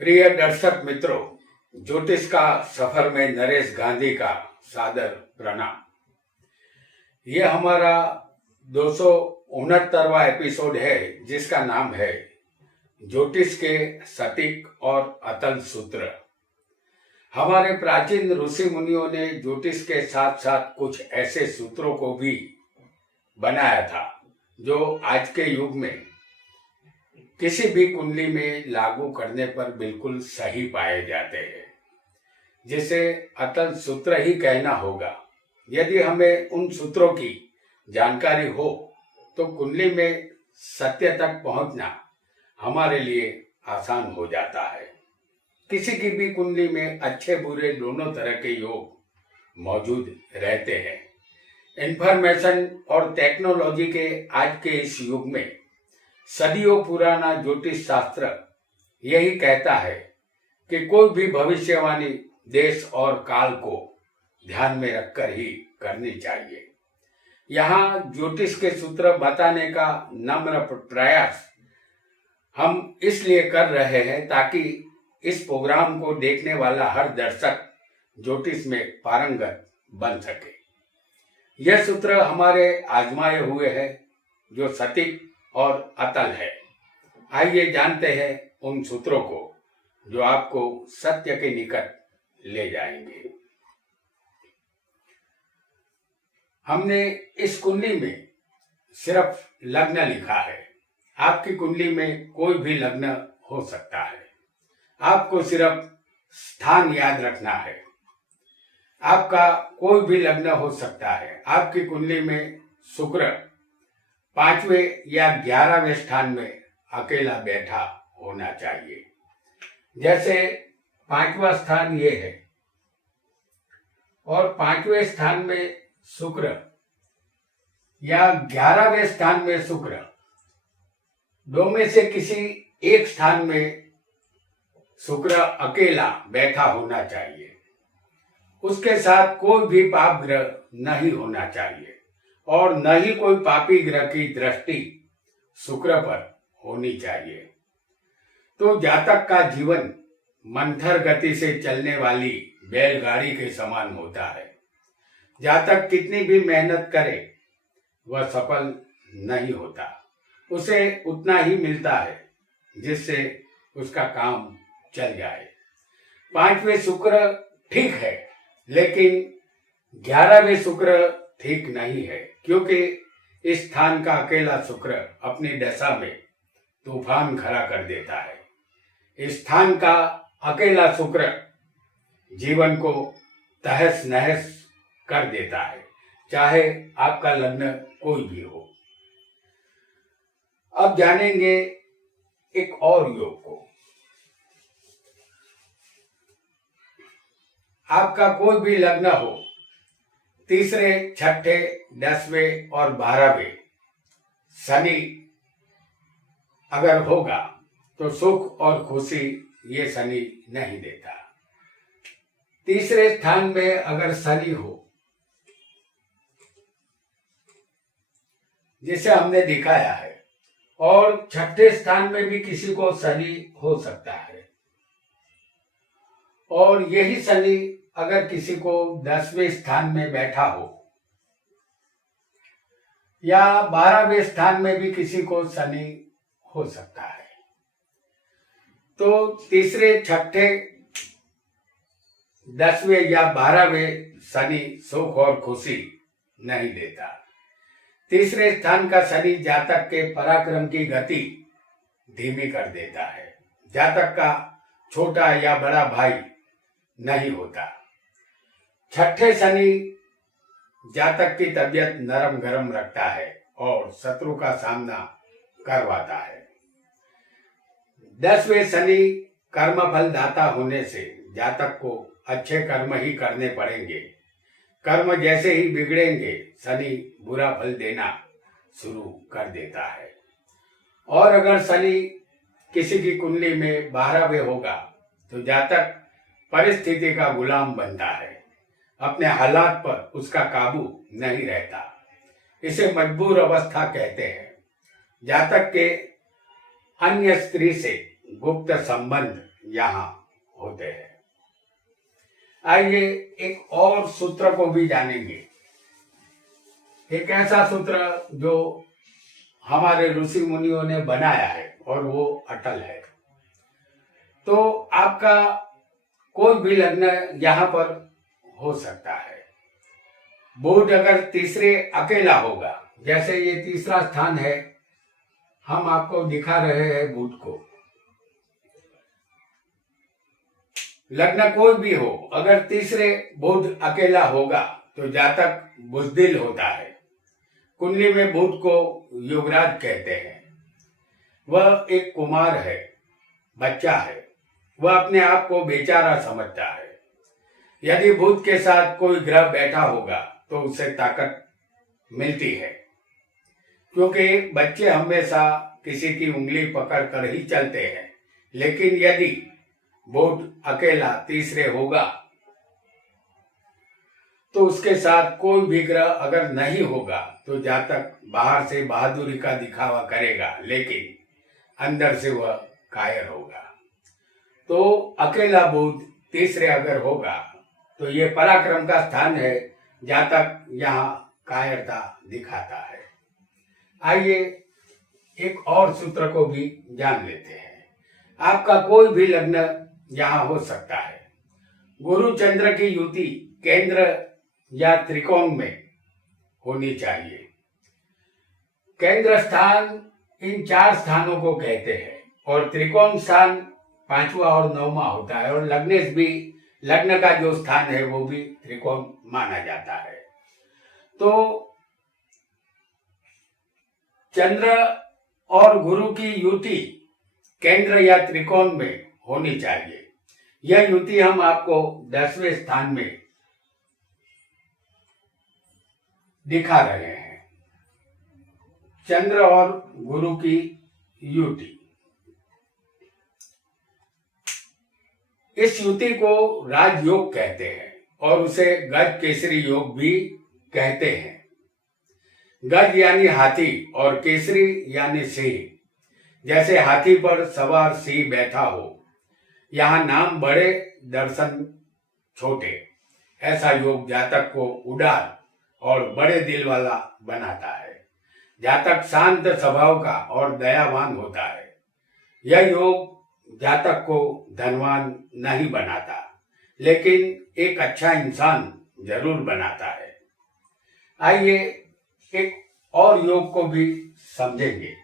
प्रिय दर्शक मित्रों, ज्योतिष का सफर में नरेश गांधी का सादर प्रणाम। ये हमारा 269वां एपिसोड है, जिसका नाम है ज्योतिष के सटीक और अतल सूत्र। हमारे प्राचीन ऋषि मुनियों ने ज्योतिष के साथ साथ कुछ ऐसे सूत्रों को भी बनाया था जो आज के युग में किसी भी कुंडली में लागू करने पर बिल्कुल सही पाए जाते हैं, जिसे अतल सूत्र ही कहना होगा। यदि हमें उन सूत्रों की जानकारी हो तो कुंडली में सत्य तक पहुंचना हमारे लिए आसान हो जाता है। किसी की भी कुंडली में अच्छे बुरे दोनों तरह के योग मौजूद रहते हैं। इंफॉर्मेशन और टेक्नोलॉजी के आज के इस युग में सदियों पुराना ज्योतिष शास्त्र यही कहता है कि कोई भी भविष्यवाणी देश और काल को ध्यान में रखकर ही करनी चाहिए। यहाँ ज्योतिष के सूत्र बताने का नम्र प्रयास हम इसलिए कर रहे हैं ताकि इस प्रोग्राम को देखने वाला हर दर्शक ज्योतिष में पारंगत बन सके। यह सूत्र हमारे आजमाए हुए हैं, जो सटीक और अतल है। आइए जानते हैं उन सूत्रों को जो आपको सत्य के निकट ले जाएंगे। हमने इस कुंडली में सिर्फ लग्न लिखा है। आपकी कुंडली में कोई भी लग्न हो सकता है। आपको सिर्फ स्थान याद रखना है। आपका कोई भी लग्न हो सकता है। आपकी कुंडली में शुक्र 5वें या 11वें स्थान में अकेला बैठा होना चाहिए। जैसे 5वां स्थान ये है और 5वें स्थान में शुक्र या 11वें स्थान में शुक्र, दो में से किसी एक स्थान में शुक्र अकेला बैठा होना चाहिए। उसके साथ कोई भी पाप ग्रह नहीं होना चाहिए और न ही कोई पापी ग्रह की दृष्टि शुक्र पर होनी चाहिए। तो जातक का जीवन मंथर गति से चलने वाली बैलगाड़ी के समान होता है। जातक कितनी भी मेहनत करे वह सफल नहीं होता। उसे उतना ही मिलता है जिससे उसका काम चल जाए। 5वें शुक्र ठीक है, लेकिन 11वें शुक्र ठीक नहीं है, क्योंकि इस स्थान का अकेला शुक्र अपनी दशा में तूफान खड़ा कर देता है। इस स्थान का अकेला शुक्र जीवन को तहस नहस कर देता है, चाहे आपका लग्न कोई भी हो। अब जानेंगे एक और योग को। आपका कोई भी लग्न हो, 3रे, 6ठे, 10वें और 12वें शनि अगर होगा तो सुख और खुशी ये शनि नहीं देता। 3रे स्थान में अगर शनि हो, जिसे हमने दिखाया है, और 6ठे स्थान में भी किसी को शनि हो सकता है, और यही शनि अगर किसी को 10वें स्थान में बैठा हो या 12वें स्थान में भी किसी को शनि हो सकता है, तो 3रे, 6ठे, 10वें या 12वें शनि सुख और खुशी नहीं देता। 3रे स्थान का शनि जातक के पराक्रम की गति धीमी कर देता है। जातक का छोटा या बड़ा भाई नहीं होता। 6ठे शनि जातक की तबीयत नरम गरम रखता है और शत्रु का सामना करवाता है। 10वें शनि कर्म फल दाता होने से जातक को अच्छे कर्म ही करने पड़ेंगे। कर्म जैसे ही बिगड़ेंगे, शनि बुरा फल देना शुरू कर देता है। और अगर शनि किसी की कुंडली में 12वें होगा तो जातक परिस्थिति का गुलाम बनता है। अपने हालात पर उसका काबू नहीं रहता। इसे मजबूर अवस्था कहते हैं। जातक के अन्य स्त्री से गुप्त संबंध यहाँ होते हैं। आइए एक और सूत्र को भी जानेंगे, एक ऐसा सूत्र जो हमारे ऋषि मुनियों ने बनाया है और वो अटल है। तो आपका कोई भी लग्न यहाँ पर हो सकता है। बुध अगर तीसरे अकेला होगा, जैसे ये तीसरा स्थान है, हम आपको दिखा रहे हैं बुध को। लग्न कोई भी हो, अगर तीसरे बुध अकेला होगा तो जातक बुजदिल होता है। कुंडली में बुध को युवराज कहते हैं। वह एक कुमार है, बच्चा है। वह अपने आप को बेचारा समझता है। यदि बुध के साथ कोई ग्रह बैठा होगा तो उसे ताकत मिलती है, क्योंकि बच्चे हमेशा किसी की उंगली पकड़ कर ही चलते हैं। लेकिन यदि बुध अकेला तीसरे होगा तो उसके साथ कोई भी ग्रह अगर नहीं होगा तो जातक बाहर से बहादुरी का दिखावा करेगा, लेकिन अंदर से वह कायर होगा। तो अकेला बुध तीसरे अगर होगा तो ये पराक्रम का स्थान है। जातक यहाँ कायरता दिखाता है। आइए एक और सूत्र को भी जान लेते हैं। आपका कोई भी लग्न यहाँ हो सकता है। गुरु चंद्र की युति केंद्र या त्रिकोण में होनी चाहिए। केंद्र स्थान इन 4 स्थानों को कहते हैं और त्रिकोण स्थान 5वां और 9वां होता है, और लग्नेश भी लग्न का जो स्थान है वो भी त्रिकोण माना जाता है। तो चंद्र और गुरु की युति केंद्र या त्रिकोण में होनी चाहिए। यह युति हम आपको 10वें स्थान में दिखा रहे हैं। चंद्र और गुरु की युति, इस युति को राजयोग कहते हैं और उसे गज केसरी योग भी कहते हैं। गज यानी हाथी और केसरी यानी सिंह। जैसे हाथी पर सवार सिंह बैठा हो, यहाँ नाम बड़े दर्शन छोटे। ऐसा योग जातक को उदार और बड़े दिल वाला बनाता है। जातक शांत स्वभाव का और दयावान होता है। यह योग जातक को धनवान नहीं बनाता, लेकिन एक अच्छा इंसान जरूर बनाता है। आइए एक और योग को भी समझेंगे।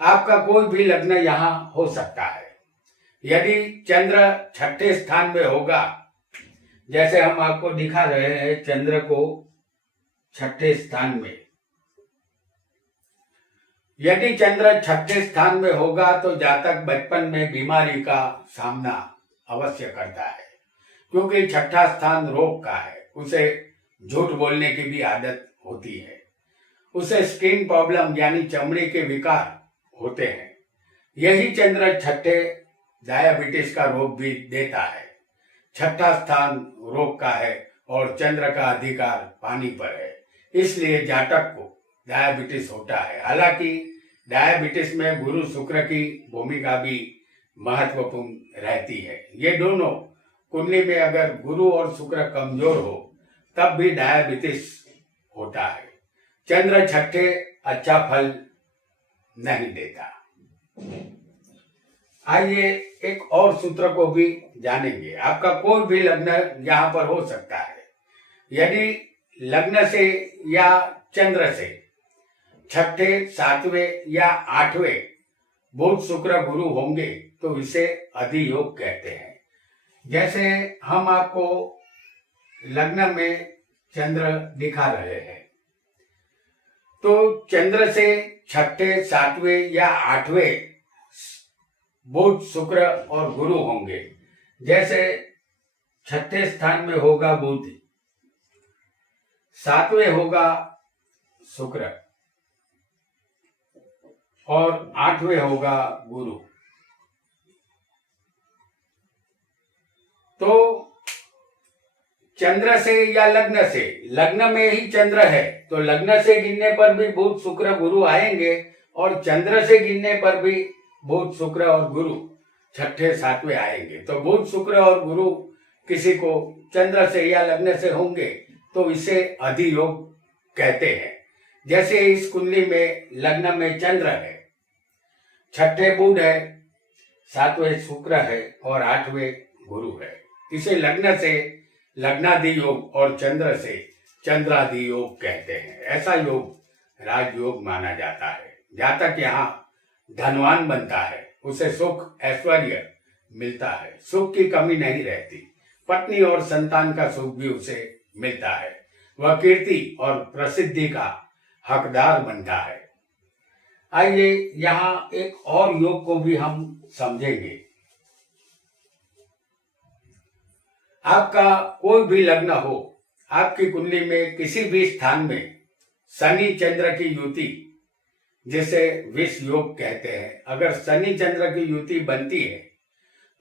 आपका कोई भी लग्न यहाँ हो सकता है। यदि चंद्र 6ठे स्थान में होगा, जैसे हम आपको दिखा रहे हैं चंद्र को 6ठे स्थान में, यदि चंद्र 6ठे स्थान में होगा तो जातक बचपन में बीमारी का सामना अवश्य करता है, क्योंकि 6ठा स्थान रोग का है। उसे झूठ बोलने की भी आदत होती है। उसे स्किन प्रॉब्लम यानी चमड़ी के विकार होते हैं। यही चंद्र 6ठे डायबिटीज का रोग भी देता है। 6ठा स्थान रोग का है और चंद्र का अधिकार पानी पर है, इसलिए जातक को डायबिटीज होता है। हालांकि डायबिटीज में गुरु शुक्र की भूमिका भी महत्वपूर्ण रहती है। ये दोनों कुंडली में अगर गुरु और शुक्र कमजोर हो तब भी डायबिटीज होता है। चंद्र 6ठे अच्छा फल नहीं देता। आइए एक और सूत्र को भी जानेंगे। आपका कोई भी लग्न यहाँ पर हो सकता है। यदि लग्न से या चंद्र से 6ठे, 7वें या 8वें बुध शुक्र गुरु होंगे तो इसे अधियोग कहते हैं। जैसे हम आपको लग्न में चंद्र दिखा रहे हैं, तो चंद्र से 6ठे, 7वें या 8वें बुध शुक्र और गुरु होंगे। जैसे 6ठे स्थान में होगा बुध, 7वें होगा शुक्र और 8वें होगा गुरु। तो चंद्र से या लग्न से, लग्न में ही चंद्र है तो लग्न से गिनने पर भी बुध शुक्र गुरु आएंगे और चंद्र से गिनने पर भी बुध शुक्र और गुरु। छठे सातवें आएंगे। तो बुध शुक्र और गुरु किसी को चंद्र से या लग्न से होंगे तो इसे अधियोग कहते हैं। जैसे इस कुंडली में लग्न में चंद्र है, छठे बुध है, सातवें शुक्र है और आठवें गुरु है, इसे लग्न से लग्नादि योग और चंद्र से चंद्रादि योग कहते हैं। ऐसा योग राजयोग माना जाता है। जातक यहाँ धनवान बनता है, उसे सुख ऐश्वर्य मिलता है, सुख की कमी नहीं रहती, पत्नी और संतान का सुख भी उसे मिलता है, वह कीर्ति और प्रसिद्धि का हकदार बनता है। आइए यहाँ एक और योग को भी हम समझेंगे। आपका कोई भी लग्न हो, आपकी कुंडली में किसी भी स्थान में शनि चंद्र की युति, जिसे विष योग कहते हैं, अगर शनि चंद्र की युति बनती है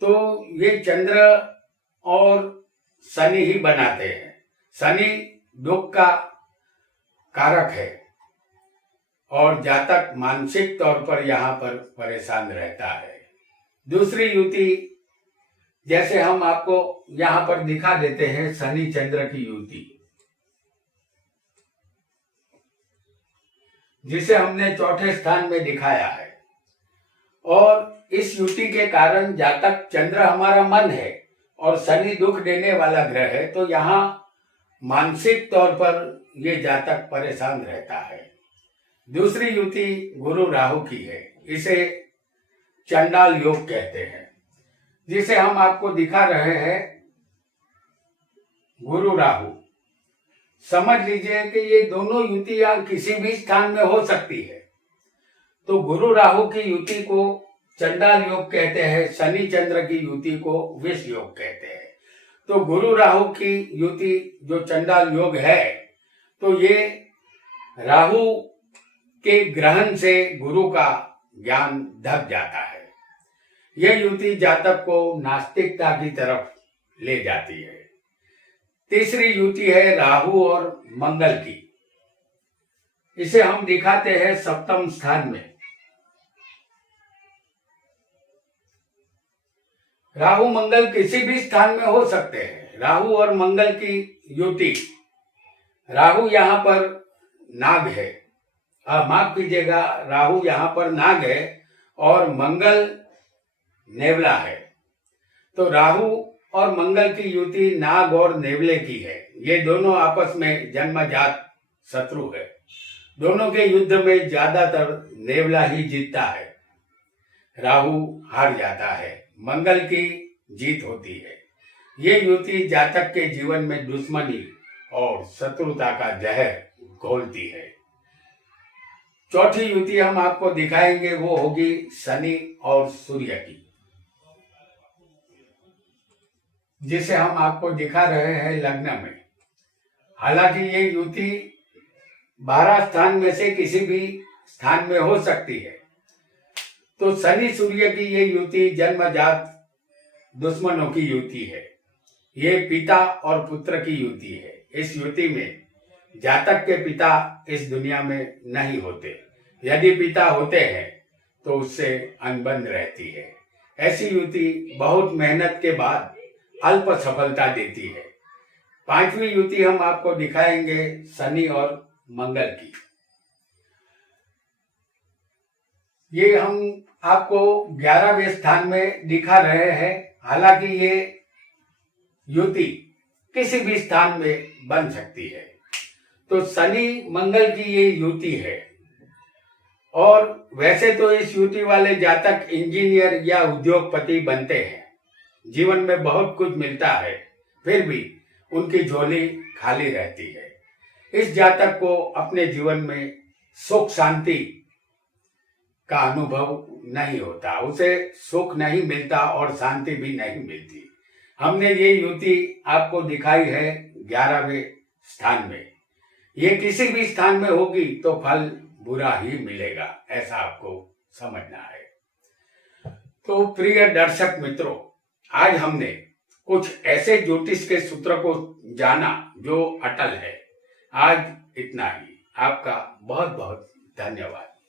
तो ये चंद्र और शनि ही बनाते हैं। शनि दुख का कारक है और जातक मानसिक तौर पर यहाँ पर परेशान रहता है। दूसरी युति जैसे हम आपको यहाँ पर दिखा देते हैं, शनि चंद्र की युति, जिसे हमने चौथे स्थान में दिखाया है। और इस युति के कारण जातक, चंद्र हमारा मन है और शनि दुख देने वाला ग्रह है, तो यहाँ मानसिक तौर पर ये जातक परेशान रहता है। दूसरी युति गुरु राहु की है, इसे चंडाल योग कहते हैं, जिसे हम आपको दिखा रहे हैं। गुरु राहु, समझ लीजिए कि ये दोनों युतियां किसी भी स्थान में हो सकती है। तो गुरु राहु की युति को चंडाल योग कहते हैं, शनि चंद्र की युति को विष योग कहते हैं। तो गुरु राहु की युति जो चंडाल योग है, तो ये राहु के ग्रहण से गुरु का ज्ञान दब जाता है। यह युति जातक को नास्तिकता की तरफ ले जाती है। तीसरी युति है राहु और मंगल की, इसे हम दिखाते हैं सप्तम स्थान में। राहु मंगल किसी भी स्थान में हो सकते हैं। राहु और मंगल की युति, राहु यहाँ पर नाग है, माफ कीजिएगा, राहु यहाँ पर नाग है और मंगल नेवला है। तो राहु और मंगल की युति नाग और नेवले की है। ये दोनों आपस में जन्मजात शत्रु है। दोनों के युद्ध में ज्यादातर नेवला ही जीतता है, राहु हार जाता है, मंगल की जीत होती है। ये युति जातक के जीवन में दुश्मनी और शत्रुता का जहर घोलती है। चौथी युति हम आपको दिखाएंगे, वो होगी शनि और सूर्य की, जिसे हम आपको दिखा रहे हैं लग्न में। हालांकि ये युति 12 स्थान में से किसी भी स्थान में हो सकती है। तो शनि सूर्य की ये युति जन्मजात दुश्मनों की युति है। ये पिता और पुत्र की युति है। इस युति में जातक के पिता इस दुनिया में नहीं होते। यदि पिता होते हैं तो उससे अनबन रहती है। ऐसी युति बहुत मेहनत के बाद अल्प सफलता देती है। पांचवी युति हम आपको दिखाएंगे शनि और मंगल की। ये हम आपको 11वें स्थान में दिखा रहे हैं। हालांकि ये युति किसी भी स्थान में बन सकती है। तो शनि मंगल की ये युति है और वैसे तो इस युति वाले जातक इंजीनियर या उद्योगपति बनते हैं, जीवन में बहुत कुछ मिलता है, फिर भी उनकी झोली खाली रहती है। इस जातक को अपने जीवन में सुख शांति का अनुभव नहीं होता, उसे सुख नहीं मिलता और शांति भी नहीं मिलती। हमने ये युति आपको दिखाई है 11वें स्थान में। ये किसी भी स्थान में होगी तो फल बुरा ही मिलेगा, ऐसा आपको समझना है। तो प्रिय दर्शक मित्रों, आज हमने कुछ ऐसे ज्योतिष के सूत्र को जाना जो अटल है। आज इतना ही। आपका बहुत बहुत धन्यवाद।